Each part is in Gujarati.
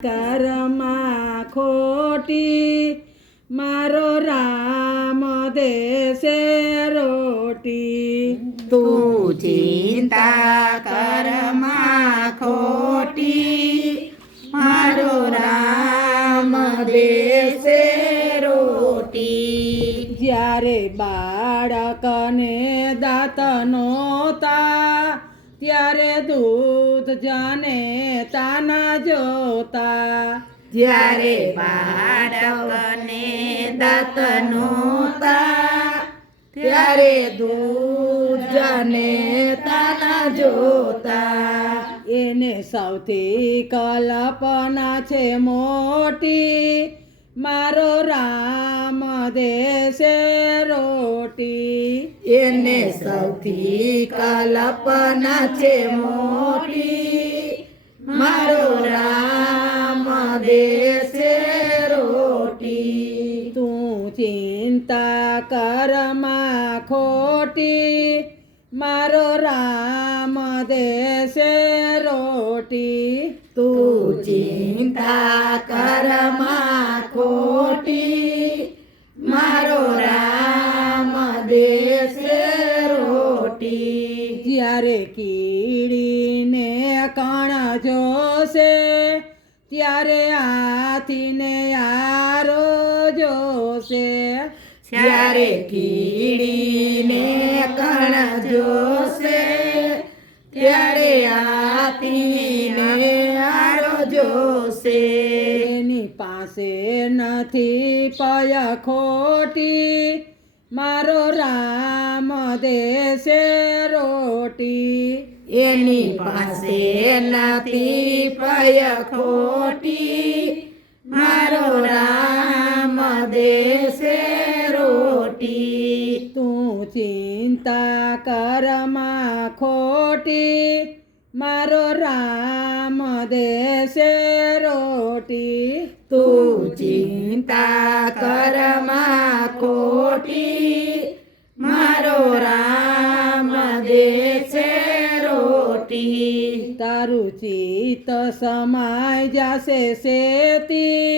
કરમાં ખોટી મારો રામ દેશે રોટી. તું ચિંતા કરમાં ખોટી મારો રામ દેશે રોટી. જ્યારે બાળકને દાંત નહોતા ત્યારે દૂધ જાને તાના જોતા. જ્યારે બાળકને દાંત નહોતા ત્યારે દૂધ જાને તાના જોતા. એને સૌથી કલ્પના છે મોટી મારો રામ દેશે રોટી. એને સૌથી કલ્પના છે મોટી. મારો રામ દેશે રોટી. તું ચિંતા કરમાં ખોટી. મારો રામ દેશે રોટી. તું ચિંતા કરમાં મારો રામ દેશે રોટી. જ્યારે કીડીને કણ જોશે ત્યારે હાથીને આરો જોશે. ત્યારે કીડીને કણ જોશે ત્યારે હાથીને આરો જોશે. પાસે નથી પય ખોટી. મારો રામ દેશે રોટી. એની પાસે નથી પય ખોટી. મારો રામ દેશે રોટી. તું ચિંતા કરમાં ખોટી. મારો રામ દેશે તું ચિંતા કરમાં ખોટી મારો રામ દેશે રોટી. તારું ચિત્ત સમાય જશે શેતી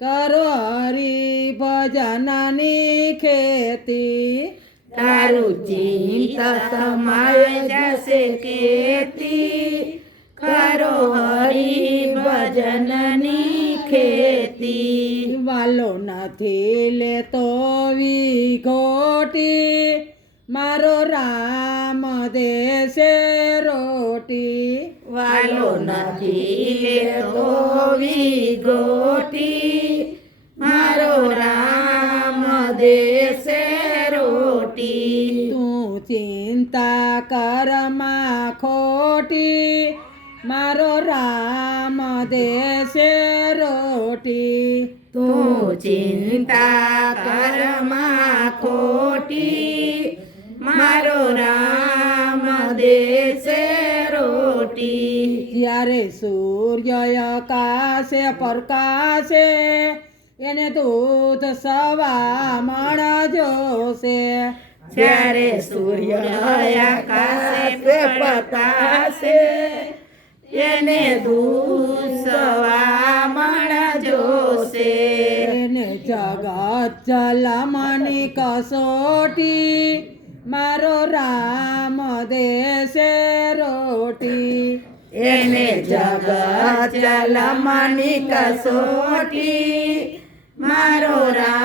કરો હરી ભજનની ખેતી. તારું ચિંત સમાય જશે ખેતી કરો હરી ભજનની ખેતી વાલો નથી લેતો વિઘોટી. મારો રામ દેશે રોટી. વાલો નથી લેતો વિગોટી મારો રામ દેશે રોટી. તું ચિંતા કરમાં ખોટી. મારો રામ દેશે રોટી. તું ચિંતા કરમાં ખોટી. મારો રામ દેશે રોટી. જ્યારે સૂર્ય કાશે પ્રકાશે એને દૂધ સવા મણ જોશે. જ્યારે સૂર્ય આકાશે પતાશે એને દૂસવામણ જોશે. એને જગત ચલામણી કસોટી મારો રામ દેશે રોટી. એને જગત ચલામણી કસોટી મારો રામ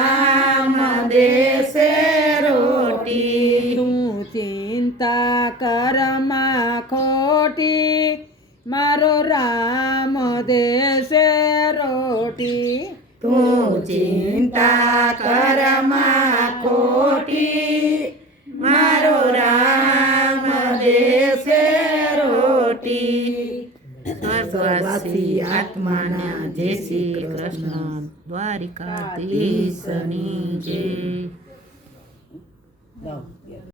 મારો રામ દેશે રોટી. તું ચિંતા કરમાં ખોટી. મારો રામ દેશે રોટી. સ્વર્ગવાસી આત્માના જય શ્રી કૃષ્ણ. દ્વારિકાધીશની જય.